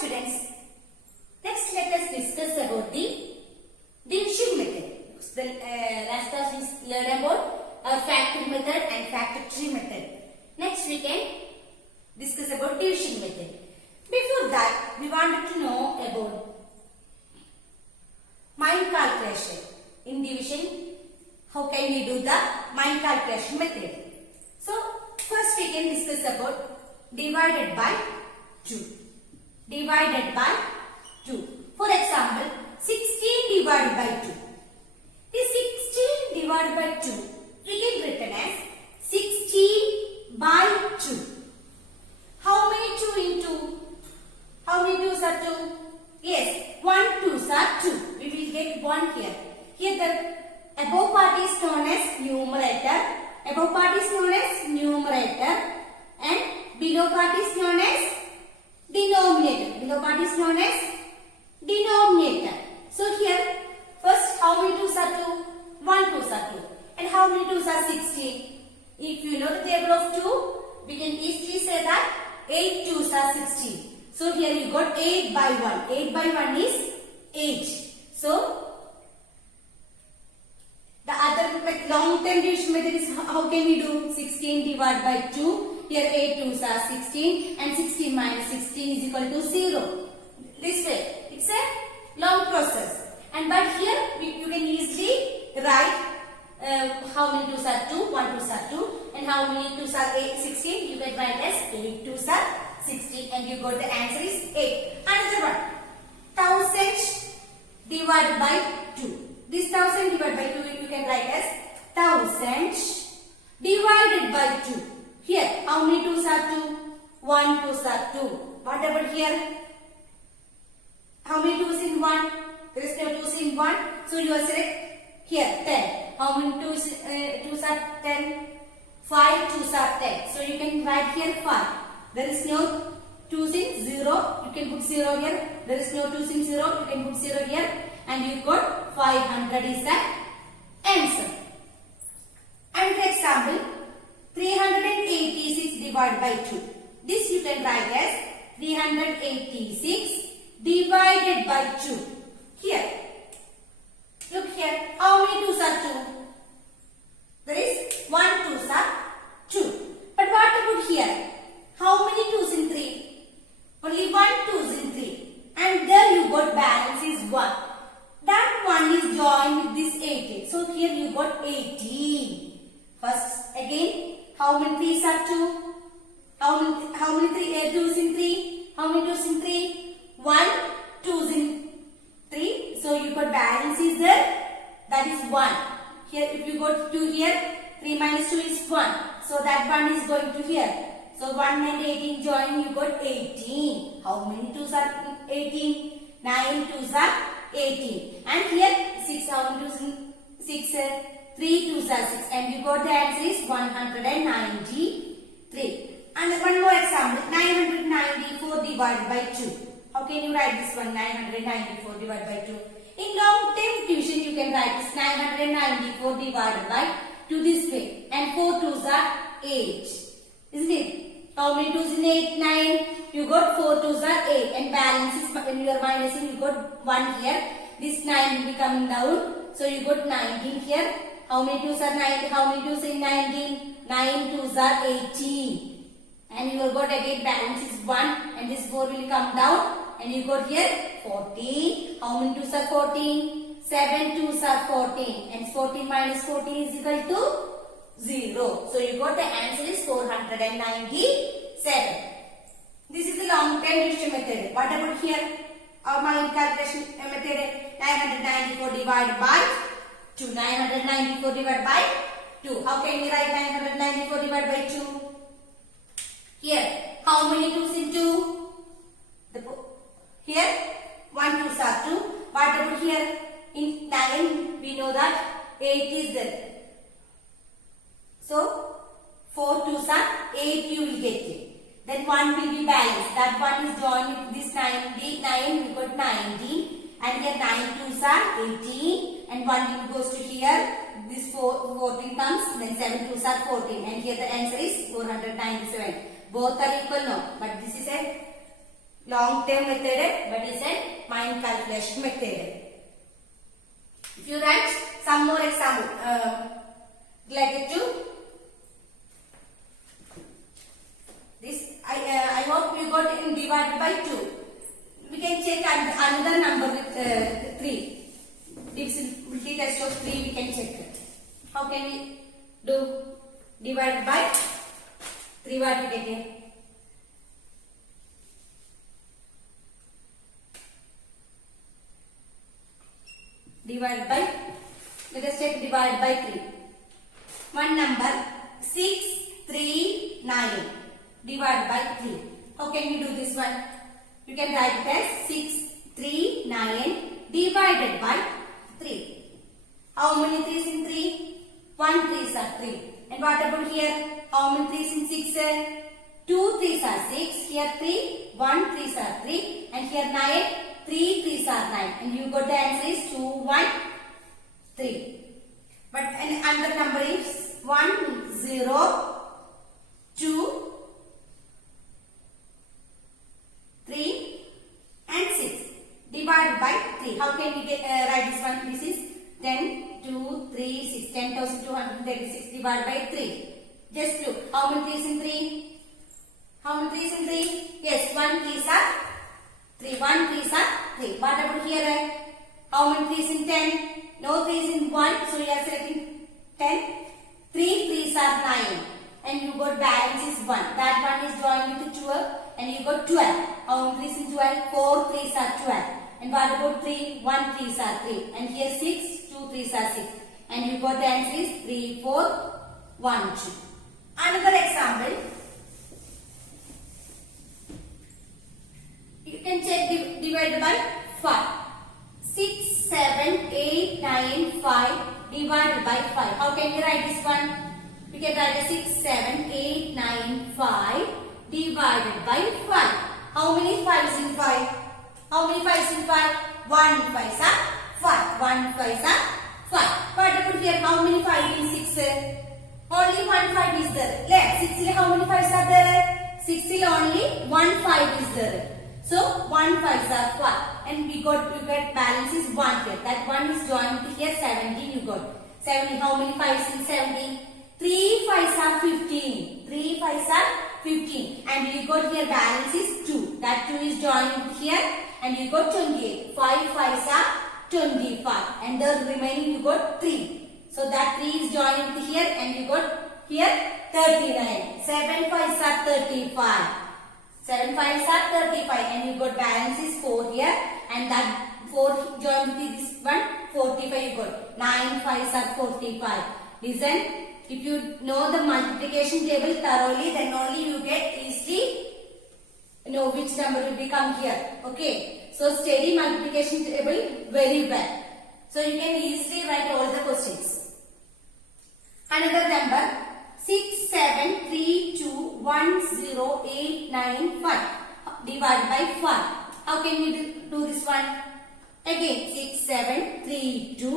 students, next let us discuss about the division method. The last class we learned about factor method and factor tree method. Next we can discuss about division method. Before that, we wanted to know about mind calculation. In division, how can we do the mind calculation method? So, first we can discuss about divided by 2. Divided by 2. For example, 16 divided by 2. This 16 divided by 2, we can written as 16 by 2. How many 2 into? How many 2s are 2? Yes, 1 2s are 2. We will get 1 here. Here the above part is known as numerator. Above part is known as numerator. And below part is known as denominator. Below part is known as denominator. So here, first how many 2s are 2? 1 2s are 2. And how many 2s are 16? If you know the table of 2, we can easily say that 8 2s are 16. So here you got 8 by 1. 8 by 1 is 8. So the other long term division method is how can we do? 16 divided by 2. Here 8 2s are 16 and 16 minus 16 is equal to 0. This way. It's a long process. And but here you can easily write how many 2s are 2, 1 2s are 2 and how many 2s are 16. You can write as 8 2s are 16 and you got the answer is 8. Another one. 1000 divided by 2. This 1000 divided by 2 you can write as 1000 divided by 2. Here how many 2s are 2? 1 2s are 2. What about here? How many 2s in 1? There is no 2s in 1. So you are select here 10. How many 2s are 10? 5 2s are 10. So you can write here 5. There is no 2s in 0. You can put 0 here. There is no 2s in 0. You can put 0 here. And you got 500 is the answer. And for example, 386 divided by 2. This you can write as 386 divided by 2. Here. Look here. How many 2s are 2? There is 1 2s are 2. But what about here? How many 2s in 3? Only 1 2s in 3. And there you got balance is 1. That one is joined with this 18. So here you got 18. First again, how many 3s are 2? How many 2s in 3? How many 2s in 3? 1 2s in 3. So you got balance is there. That is 1. Here if you got 2 here, 3 minus 2 is 1. So that one is going to here. So 1 and 18 join, you got 18. How many 2s are 18? 9 2s are 18. And here 6, how many 2s in 6? 3 2s are 6. And you got the answer is 193. And one more example, 994 divided by 2. How can you write this one? 994 divided by 2. In long term division, you can write this 994 divided by 2 this way. And 4 2s are 8. Isn't it? How many 2s in 8? 9. You got 4 2s are 8. And balance is when you are minusing, you got 1 here. This 9 will be coming down. So you got 19 here. How many 2s are 9? How many 2s in 19? 9 2s are 18. And you got again balance is 1. And this 4 will come down. And you got here 14. How many 2s are 14? 7 2s are 14. And 14 minus 14 is equal to 0. So you got the answer is 497. This is the long term division method. What about here? Our mind calculation method 994 divided by 2. 994 divided by 2. How can we write 994 divided by 2? Here, how many 2s in 2? Here, 1 2s are 2. What about here? In 9, we know that 8 is there. So, 4 2s are 8 you will get it. Then 1 will be balanced. That one is joined with this 9. We got 19. And here 9 2s are 18. And 1 goes to here. This 14 comes. Then 7 2s are 14. And here the answer is 497. Both are equal now. But this is a long term method, but it's a mind calculation method. If you write some more example related to this, I hope you got in divided by 2. We can check another number with 3. Divisibility test of 3 we can check. How can we do divided by 3? What we get here? Divided by, let us check divided by 3. One number 639 divided by 3. How can you do this one? You can write it as 639 divided by 3. How many 3's in 3? 1 3's are 3. And what about here? How many 3's in 6? 2 3's are 6. Here 3. 1 3's are 3. And here 9. 3 3's are 9. And you got the answer is 2 1 3. But another number is 1 0 2 3 and 6 divided by 3. How can we write this one? This is 10 2 3 6 10,236 divided by 3. Just look. How many 3's in 3? How many 3's in 3? Yes, 1 3's are 3. 1 3's are 3. What about here? How many 3's in 10? No 3's in 1. So you are selecting 10. 3 3's are 9. And you got balance is 1. That one is joined with 12. And you got 12. How many 3's in 12? 4 3's are 12. And what about 3? 1 3's are 3. And here 6. 2 3's are 6. And you got the answer is 3 4 1 2. Another example. You can check divided by 5. 6 7 8 9 5 divided by 5. How can you write this one? We can write as 6 7 8 9 5 divided by 5. How many 5's in 5? How many 5's in 5? 1 5's are 5. 1 5's are 5. What about here? How many 5 in 6? Only 1 5 is there. Left. 6 how many 5's are there? 6 only 1 5 is there. So 1 5's are 5. And you get balance is 1 here. That 1 is joined with here 17 you got. 17. How many 5's in 17? 3 5's are 15. 3 5's are 15. And you got here balance is 2. That 2 is joined with here. And you got 28. 5 5's are 25. And the remaining you got 3. So that 3 is joined with here. And you got here 39. 7 5's are 35. 7 5's are 35. And you got balance is 4 here. And that 4 joined with this one 45 you got. 9 5's are 45. Listen. If you know the multiplication table thoroughly, then only you get easily know which number will become here. Okay. So study multiplication table very well. So you can easily write all the questions. Another number 6 7 3 2 1 0 8 9 5 divided by 5. How can we do this one? Again 6 7 3 2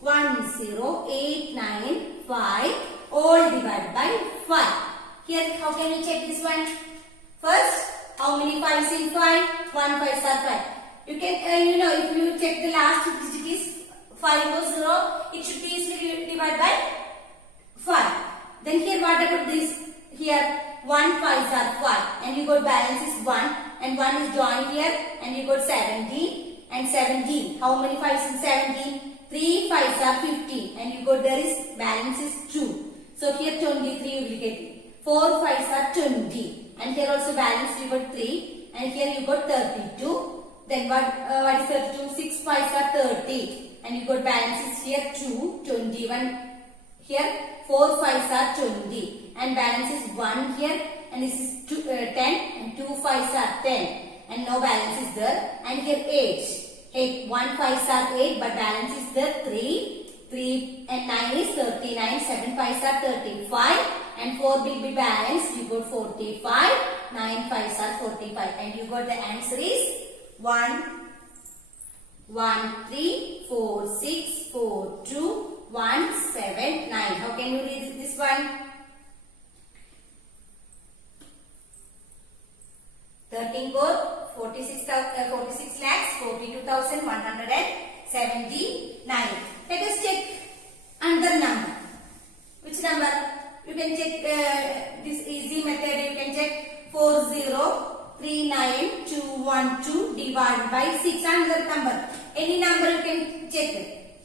1 0 8 9 5 all divided by 5. Here how can we check this one? First, how many 5's in 5? 1 5's are 5. You can if you check the last digit is 5 or 0, it should be easily divided by 5. Then here what about this? Here 1 5's are 5 and you got balance is 1 and 1 is joined here and you got 17 and 17. How many 5's in 17? 3 5's are 15 and you got there is balance is 2. So here 23 you will get 4 5's are 20 and here also balance you got 3 and here you got 32. Then what is 32? 6 5's are 30 and you got balance is here 2 21. Here 4 5's are 20 and balance is 1 here and this is 10 and 2 5's are 10 and no balance is there and here 8 1 5's are 8 but balance is there 3 and 9 is 39 7 5's are 35 and 4 will be balanced you got 45 9 5's are 45 and you got the answer is 1 3 4 6 4 2 1 7 9. How can you read this one? 13 4 46 lakhs 42,179. Let us check another number. Which number? You can check this easy method. You can check 4039212 divided by 6. Another number. Any number you can check.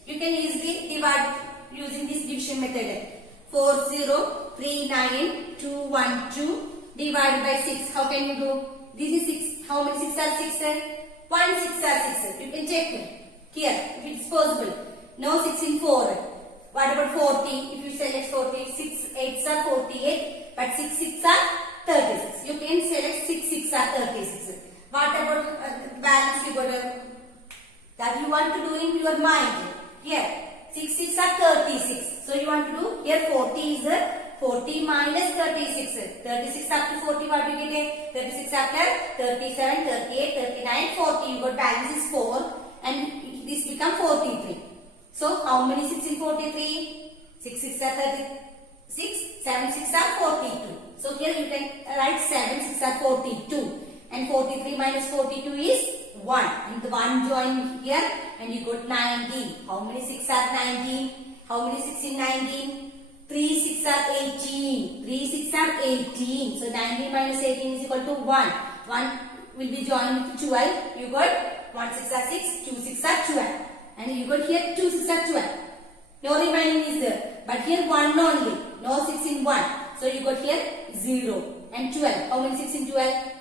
You can easily divide using this division method. 4039212 divided by 6. How can you do? This is 6. How many 6 are 6? 1 6 are 6. You can check here if it is possible. No 6 in 4. What about 40? If you select 40, 6 8s are 48, but 6 6 are 36. You can select 6 6 are 36. What about balance you got that you want to do in your mind? Here 6 6 are 36. So you want to do here 40 is 40 minus 36. 36 after 40 what you get? 36 after 37, 38, 39, 40. You got balance is 4 and this become 43. So how many 6 in 43? 6 6 are 36, 7 6 are 42. So here you can write 7 6 are 42 and 43 minus 42 is 1 and the 1 join here and you got 19. How many 6 are 19? How many 6 in 19? 3 6 are 18. 3 6 are 18. So 19 minus 18 is equal to 1. 1 will be joined with 12. You got 1 6 are 6, 2 6 are 12. And you got here 2 6 are 12. No remaining is there. But here 1 only. No 6 in 1. So you got here 0 and 12. How many 6 in 12?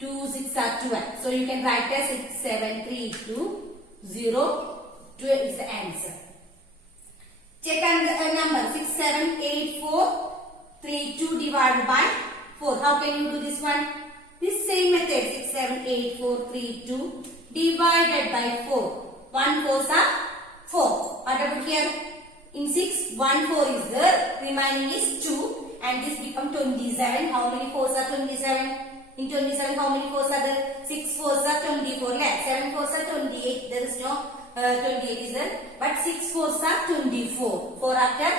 2 6 are 12. So you can write as 6 7 3 2 0 12 is the answer. Check on the number 6 7 8 4 3 2 divided by 4. How can you do this one? This same method 6 7 8 4 3 2 divided by 4. 1 4s are 4. What about here? In 6, 1 4 is there. Remaining is 2 and this become 27. How many 4s are 27? In 27, how many 4s are there? 6 4s are 24. Yeah, 7 4s are 28. There is no 28 is there. But 6 4s are 24. 4 after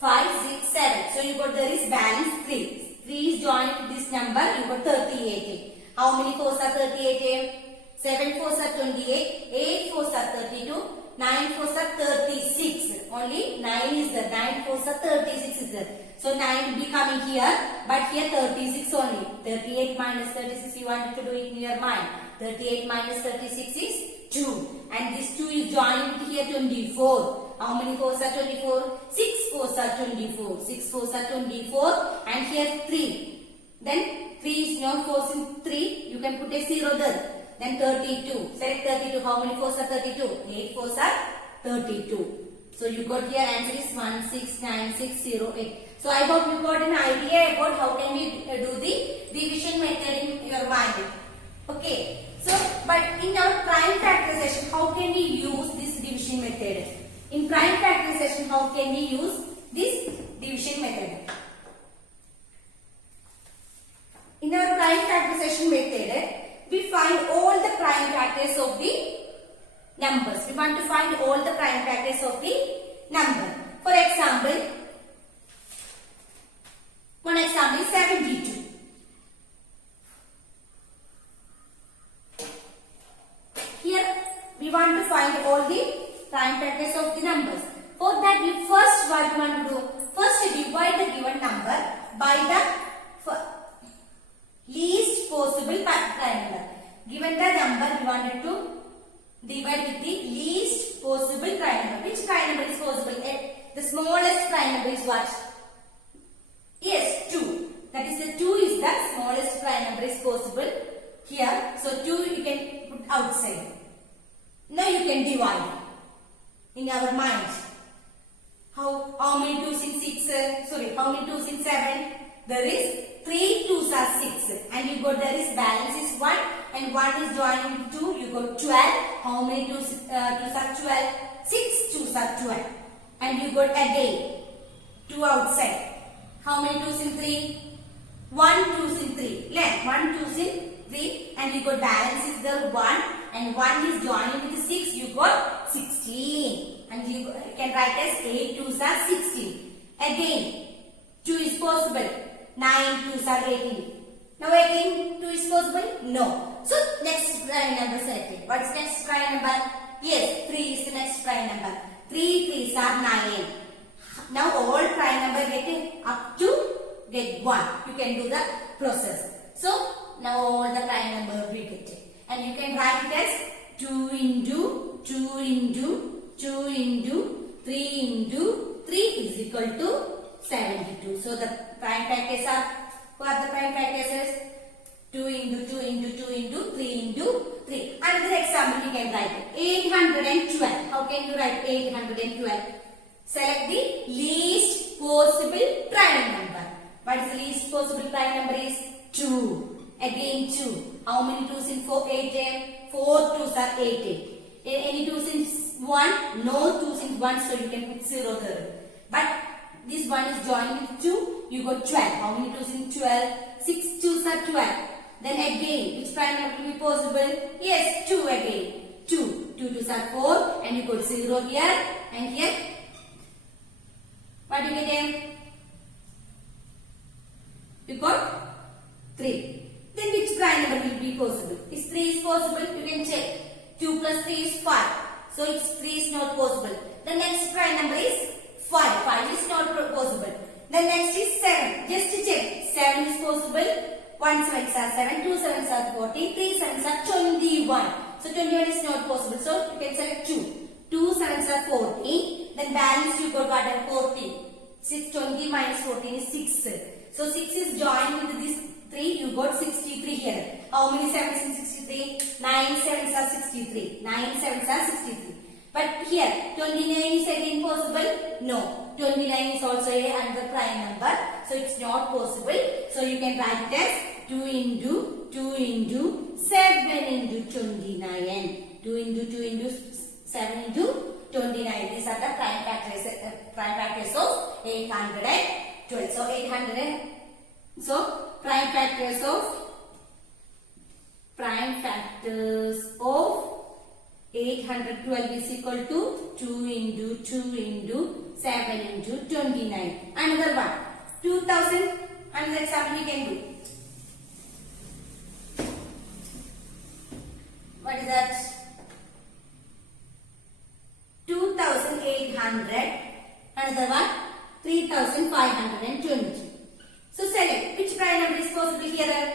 5, 6, 7. So you got there is balance 3. 3 is joined to this number. You got 38. How many 4s are 38? 7 4s are 28, 8 4s are 32, 9 4s are 36. Only 9 is there. 9 4s are 36 is there. So 9 will be coming here, but here 36 only. 38 minus 36 you wanted to do it in your mind. 38 minus 36 is 2. And this 2 is joined with here 24. How many 4s are 24? 6 4s are 24. 6 4s are 24 and here 3. Then 3 is no 4s in 3. You can put a 0 there. Then 32. Select 32. How many 4s are 32? 8 4s are 32. So you got here answer is 169,608. So I hope you got an idea about how can we do the division method in your mind. Okay. So but in our prime factorization, how can we use this division method? In prime factorization, how can we use this division method? In our prime factorization method, we find all the prime factors of the numbers. We want to find all the prime factors of the number. For example, one example is 72. Here we want to find all the prime factors of the numbers. For that, we first what we want to do? First divide the given number by the least possible prime number. Given the number, we wanted to divide with the least possible prime number. Which prime number is possible? The smallest prime number is what? Yes, 2. That is the 2 is the smallest prime number is possible here. So 2 you can put outside. Now you can divide in our mind. How many 2s in 6? How many 2s in 7? There is 3 2s are 6 and you got there is balance is 1 and 1 is joining with 2. You got 12. How many 2s are 12? 6 2s are 12 and you got again 2 outside. How many 2s in 3? 1 2s in 3. Length 1 2s in 3 and you got balance is there 1 and 1 is joining with 6. You got 16 and you can write as 8 2s are 16. Again 2 is possible. 9 2s are 18. Now again 2 is possible? No. So next prime number selected. What is next prime number? Yes, 3 is the next prime number. 3 3s are 9. Now all prime number get up to get 1. You can do the process. So now all the prime number we get it. And you can write it as 2 into 2 into 2 into 3 into 3 is equal to 72. So the prime factors are, what are the prime factors? 2 into 2 into 2 into 3 into 3. Another example you can write 812. How can you write 812? Select the least possible prime number. What is the least possible prime number is 2. Again 2. How many 2's in 4? 8? 4 2's are 8. Any 2's in 1? No 2's in 1, so you can put 0 there. But this one is joined with 2, you got 12. How many 2's in 12? 6 2's are 12. Then again, which prime number will be possible? Yes, 2 again. 2. 2 2's are 4 and you got 0 here and here. What do you get here? You got 3. Then which prime number will be possible? If 3 is possible, you can check. 2 plus 3 is 5. So it's 3 is not possible. The next prime number is 5. 5 is not possible. The next is 7. Just to check. 7 is possible. 1 7s are 7. 2 7s are 14. 3 7s are 21. So 21 is not possible. So you can select 2. 2 7s are 14. Then balance you got what are 14. 6 20 minus 14 is 6. So 6 is joined with this 3. You got 63 here. How many 7s in 63? 9 7s are 63. 9 7s are 63. But here 29 is again possible? No. 29 is also another prime number. So it's not possible. So you can write it as 2 into 2 into 7 into 29. 2 into 2 into 7 into 29. These are the prime factors of 812. So 800. So prime factors of 812 is equal to 2 into 2 into 7 into 29. Another one. 2000. Another example we can do. What is that? 2800. Another one. 3520. So select which prime number is possible here.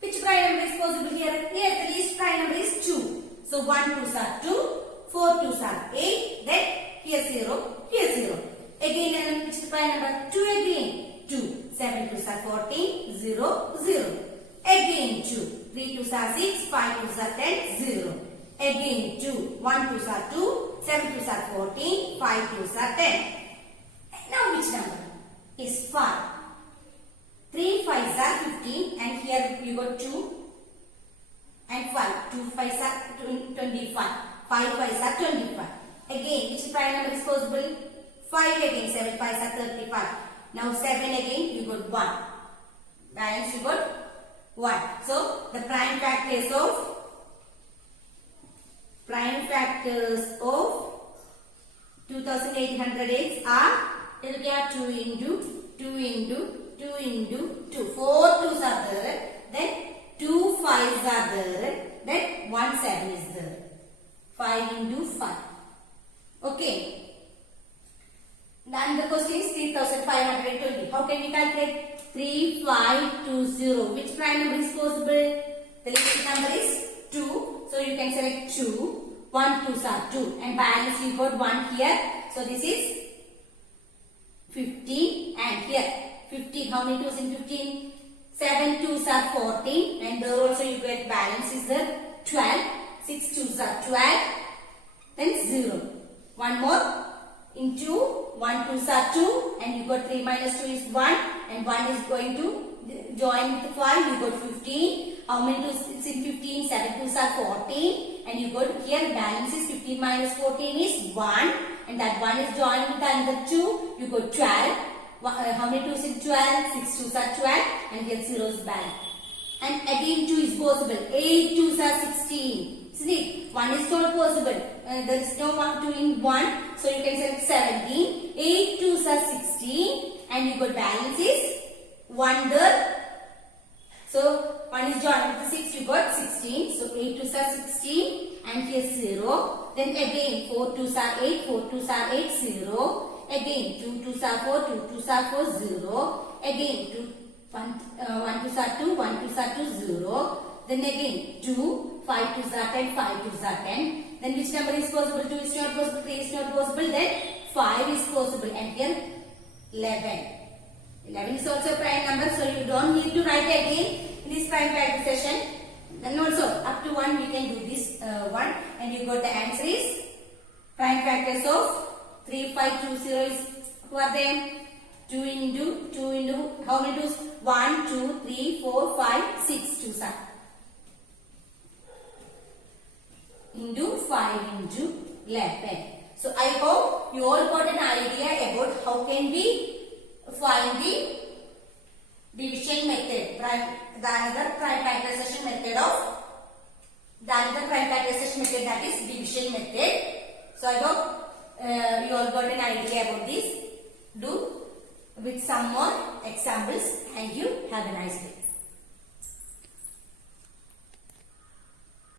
Which prime number is possible here? Here the least prime number is 2. So 1 2's are 2, 4 2's are 8, then here 0, here 0. Again which is prime number? 2 again. 2. 7 2's are 14, 0, 0. Again 2. 3 2's are 6, 5 2's are 10, 0. Again 2. 1 2's are 2, 7 2's are 14, 5 2's are 10. Now which number? Is 5. 3 5's are 15 and here you got 2 and 5. 2 5's are 25. 5 5's are 25. Again, which prime number is possible? 5 again. 7 5's are 35. Now 7 again, you got 1. Balance you got 1. So the prime factors of 2808 are 2 into 2 into 2 into 2. 4 2's are there. Then 2 5's are there. Then 1 7 is there. 5 into 5. Okay. Then the question is 3520. How can we calculate? 3520. Which prime number is possible? The least number is 2. So you can select 2. 1 2's are 2. And balance you got 1 here. So this is 15 and here 15. How many 2's in 15? 7 2's are 14 and there also you get balance is there 12. 6 2's are 12. Then 0. One more into 1 2's are 2 and you got 3 minus 2 is 1 and 1 is going to join with 5. You got 15. How many 2's it's in 15? 7 2's are 14 and you got here balance is 15 minus 14 is 1 and that 1 is joined with another 2. You got 12. How many 2's in 12? 6 2's are 12 and here 0 is balance. And again 2 is possible. 8 2's are 16. See, 1 is not possible. There is no 1 2 in 1. So you can select 17. 8 2's are 16 and you got balance is 1 there. So 1 is joined with 6, you got 16. So 8 2s are 16 and here 0. Then again 4 2s are 8, 4 2s are 8, 0. Again 2 2s are 4, 2 2s are 4, 0. Again 1 2s are 2, 1 2s are 2, 0. Then again 2, 5 2s are 10, 5 2s are 10. Then which number is possible? 2 is not possible, 3 is not possible. Then 5 is possible and here 11. 11 is also a prime number, so you don't need to write again in this prime factor session. Then also up to 1 we can do this one, and you got the answer is prime factors of 3 5 2 0 is, who are them? 2 into how many 2's? 1 2 3 4 5 6 2's are into 5 into 11. So I hope you all got an idea about how can we find the division method, the another prime factorization method that is division method. So I hope you all got an idea about this. Do with some more examples. Thank you. Have a nice day.